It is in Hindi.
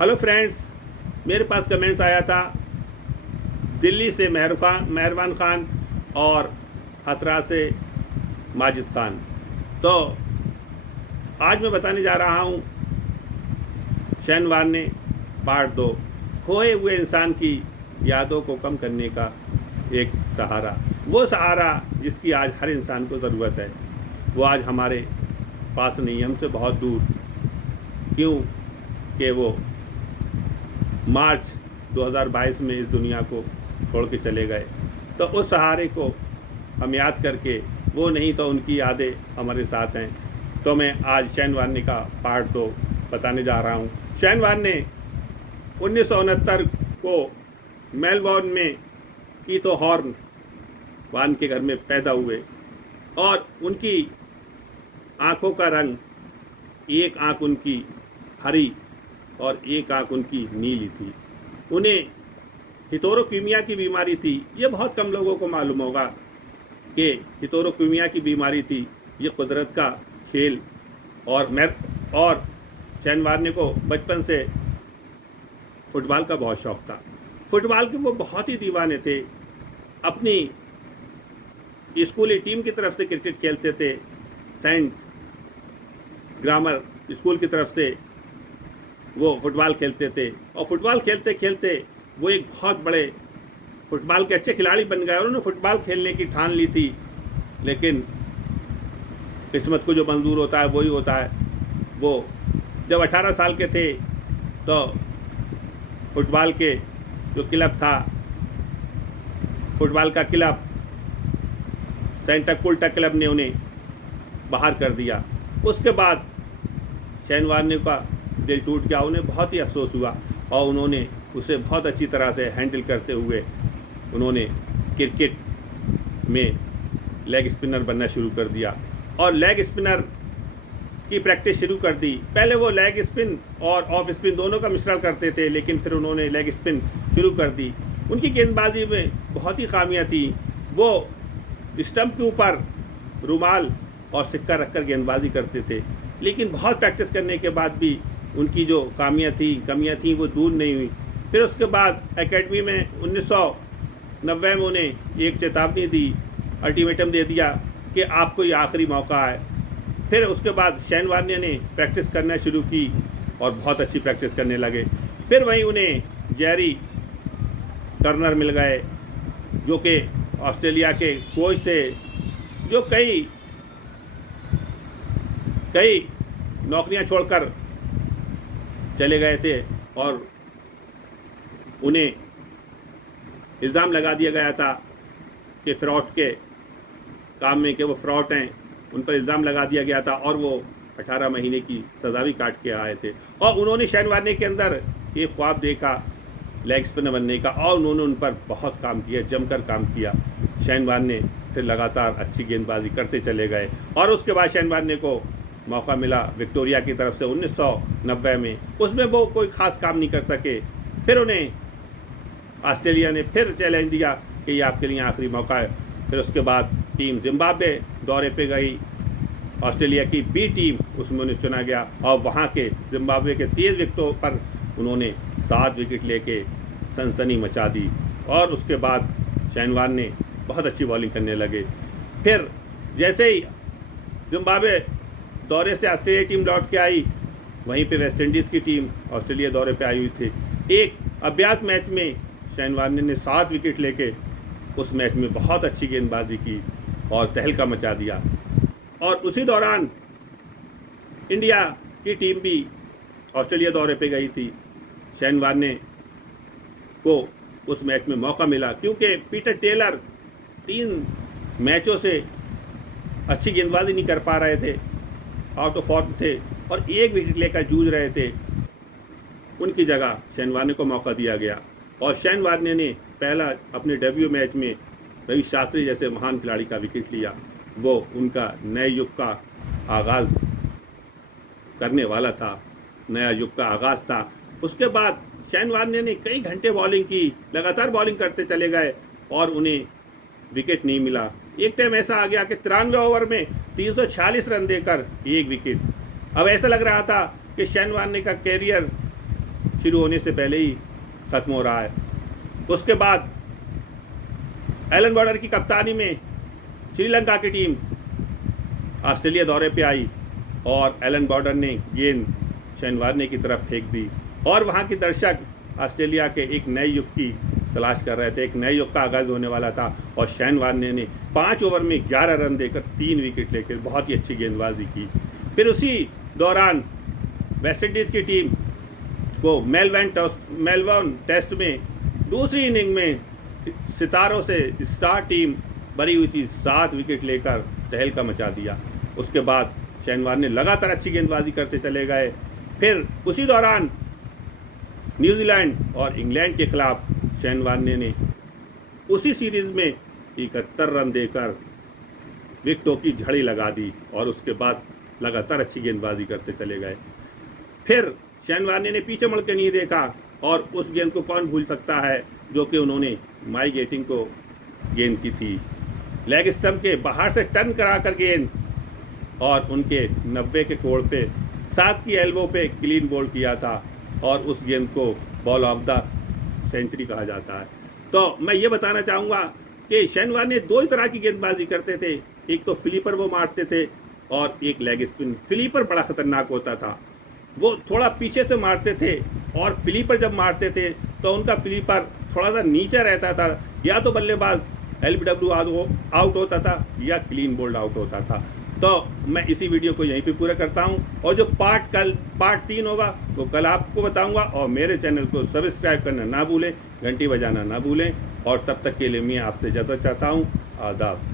हेलो फ्रेंड्स, मेरे पास कमेंट्स आया था दिल्ली से मेहरबान खान और हथरा से माजिद खान। तो आज मैं बताने जा रहा हूँ शहनवार ने पार्ट 2, खोए हुए इंसान की यादों को कम करने का एक सहारा। वो सहारा जिसकी आज हर इंसान को ज़रूरत है, वो आज हमारे पास नहीं, हमसे बहुत दूर। क्यों कि वो मार्च 2022 में इस दुनिया को छोड़ के चले गए। तो उस सहारे को हम याद करके, वो नहीं तो उनकी यादें हमारे साथ हैं। तो मैं आज शहनवार का पार्ट 2 बताने जा रहा हूँ। शहनवार ने 1969 को मेलबोर्न में कीतो हॉर्न वान के घर में पैदा हुए और उनकी आँखों का रंग, एक आँख उनकी हरी और एक आँख उनकी नीली थी। उन्हें हितोरोक्यूमिया की बीमारी थी। ये बहुत कम लोगों को मालूम होगा कि हितोरोक्यूमिया की बीमारी थी। ये कुदरत का खेल। और शहनवार को बचपन से फुटबॉल का बहुत शौक़ था। फुटबॉल के वो बहुत ही दीवाने थे। अपनी स्कूली टीम की तरफ से क्रिकेट खेलते थे, सेंट ग्रामर स्कूल की तरफ से वो फुटबॉल खेलते थे। और फुटबॉल खेलते खेलते वो एक बहुत बड़े फुटबॉल के अच्छे खिलाड़ी बन गए। और उन्होंने फुटबॉल खेलने की ठान ली थी, लेकिन किस्मत को जो मंजूर होता है वही होता है। वो जब 18 साल के थे तो फुटबॉल के जो क्लब था, फुटबॉल का क्लब सेंटा कुल्टा क्लब ने उन्हें बाहर कर दिया। उसके बाद शहनवार का दिल टूट गया। उन्हें बहुत ही अफसोस हुआ और उन्होंने उसे बहुत अच्छी तरह से हैंडल करते हुए उन्होंने क्रिकेट में लेग स्पिनर बनना शुरू कर दिया और लेग स्पिनर की प्रैक्टिस शुरू कर दी। पहले वो लेग स्पिन और ऑफ स्पिन दोनों का मिश्रण करते थे, लेकिन फिर उन्होंने लेग स्पिन शुरू कर दी। उनकी गेंदबाजी में बहुत ही खामियां थी। वो स्टंप के ऊपर रुमाल और सिक्का रखकर गेंदबाजी करते थे, लेकिन बहुत प्रैक्टिस करने के बाद भी उनकी जो कमियां थी वो दूर नहीं हुई। फिर उसके बाद एकेडमी में 1990 में उन्हें एक चेतावनी दी, अल्टीमेटम दे दिया कि आपको ये आखिरी मौका है। फिर उसके बाद शहनवार ने प्रैक्टिस करना शुरू की और बहुत अच्छी प्रैक्टिस करने लगे। फिर वहीं उन्हें जेरी टर्नर मिल गए, जो कि ऑस्ट्रेलिया के कोच थे, जो कई नौकरियां छोड़कर चले गए थे और उन्हें इल्ज़ाम लगा दिया गया था कि फ्रॉड के काम में, कि वो फ्रॉड हैं, उन पर इल्ज़ाम लगा दिया गया था और वो 18 महीने की सज़ा भी काट के आए थे। और उन्होंने शहनवार के अंदर ये ख्वाब देखा लेग स्पिनर बनने का और उन्होंने उन पर बहुत काम किया, जमकर काम किया। शहनवार ने फिर लगातार अच्छी गेंदबाजी करते चले गए और उसके बाद शहनवार को मौका मिला विक्टोरिया की तरफ से 1990 में। उसमें वो कोई ख़ास काम नहीं कर सके। फिर उन्हें ऑस्ट्रेलिया ने फिर चैलेंज दिया कि ये आपके लिए आखिरी मौका है। फिर उसके बाद टीम जिम्बाब्वे दौरे पे गई, ऑस्ट्रेलिया की बी टीम, उसमें उन्हें चुना गया और वहाँ के जिम्बाब्वे के 30 विकेटों पर उन्होंने 7 विकेट लेके सनसनी मचा दी। और उसके बाद शहनवार ने बहुत अच्छी बॉलिंग करने लगे। फिर जैसे ही जिम्बाब्वे दौरे से ऑस्ट्रेलिया टीम लौट के आई, वहीं पे वेस्ट इंडीज़ की टीम ऑस्ट्रेलिया दौरे पे आई हुई थी। एक अभ्यास मैच में शहनवार ने 7 विकेट लेके उस मैच में बहुत अच्छी गेंदबाजी की और तहलका मचा दिया। और उसी दौरान इंडिया की टीम भी ऑस्ट्रेलिया दौरे पे गई थी। शहनवार को उस मैच में मौका मिला क्योंकि पीटर टेलर 3 मैचों से अच्छी गेंदबाजी नहीं कर पा रहे थे, आउट ऑफ फॉर्म थे और 1 विकेट लेकर जूझ रहे थे। उनकी जगह शहनवार को मौका दिया गया और शहनवार ने पहला अपने डेब्यू मैच में रवि शास्त्री जैसे महान खिलाड़ी का विकेट लिया। वो उनका नए युग का आगाज़ करने वाला था, नया युग का आगाज़ था। उसके बाद शहनवार ने कई घंटे बॉलिंग की, लगातार बॉलिंग करते चले गए और उन्हें विकेट नहीं मिला। एक टाइम ऐसा आ गया कि 93 ओवर में 346 रन देकर 1 विकेट। अब ऐसा लग रहा था कि शहनवार का कैरियर शुरू होने से पहले ही ख़त्म हो रहा है। उसके बाद एलन बॉर्डर की कप्तानी में श्रीलंका की टीम ऑस्ट्रेलिया दौरे पे आई और एलन बॉर्डर ने गेंद शेन वार्ने की तरफ फेंक दी और वहाँ के दर्शक ऑस्ट्रेलिया के एक नए युग की तलाश कर रहे थे। एक नए युग का आगाज़ होने वाला था और शेन वार्ने ने 5 ओवर में 11 रन देकर 3 विकेट लेकर बहुत ही अच्छी गेंदबाजी की। फिर उसी दौरान वेस्टइंडीज़ की टीम को मेलबर्न टेस्ट में दूसरी इनिंग में सितारों से स्टार टीम भरी हुई थी, 7 विकेट लेकर तहलका मचा दिया। उसके बाद शेन वार्ने लगातार अच्छी गेंदबाजी करते चले गए। फिर उसी दौरान न्यूजीलैंड और इंग्लैंड के खिलाफ शेन वार्ने ने उसी सीरीज़ में 71 रन देकर विकेटों की झड़ी लगा दी और उसके बाद लगातार अच्छी गेंदबाजी करते चले गए। फिर शेन वार्ने ने पीछे मुड़ के नहीं देखा और उस गेंद को कौन भूल सकता है जो कि उन्होंने माइक गेटिंग को गेंद की थी। लेग स्टंप के बाहर से टर्न कराकर गेंद और उनके 90 के कोड़ पे 7 की एल्बो पे क्लीन बोल्ड किया था और उस गेंद को बॉल ऑफ द सेंचुरी कहा जाता है। तो मैं ये बताना चाहूँगा कि शेन वार्ने 2 ही तरह की गेंदबाजी करते थे। एक तो फ्लिपर वो मारते थे और एक लेग स्पिन। फ्लिपर बड़ा ख़तरनाक होता था, वो थोड़ा पीछे से मारते थे और फ्लिपर जब मारते थे तो उनका फ्लिपर थोड़ा सा नीचे रहता था, या तो बल्लेबाज LBW आउट होता था या क्लीन बोल्ड आउट होता था। तो मैं इसी वीडियो को यहीं पे पूरा करता हूं और जो पार्ट 3 होगा वो कल आपको बताऊंगा। और मेरे चैनल को सब्सक्राइब करना ना भूलें, घंटी बजाना ना भूलें। और तब तक के लिए मैं आपसे इजाज़त चाहता हूं। आदाब।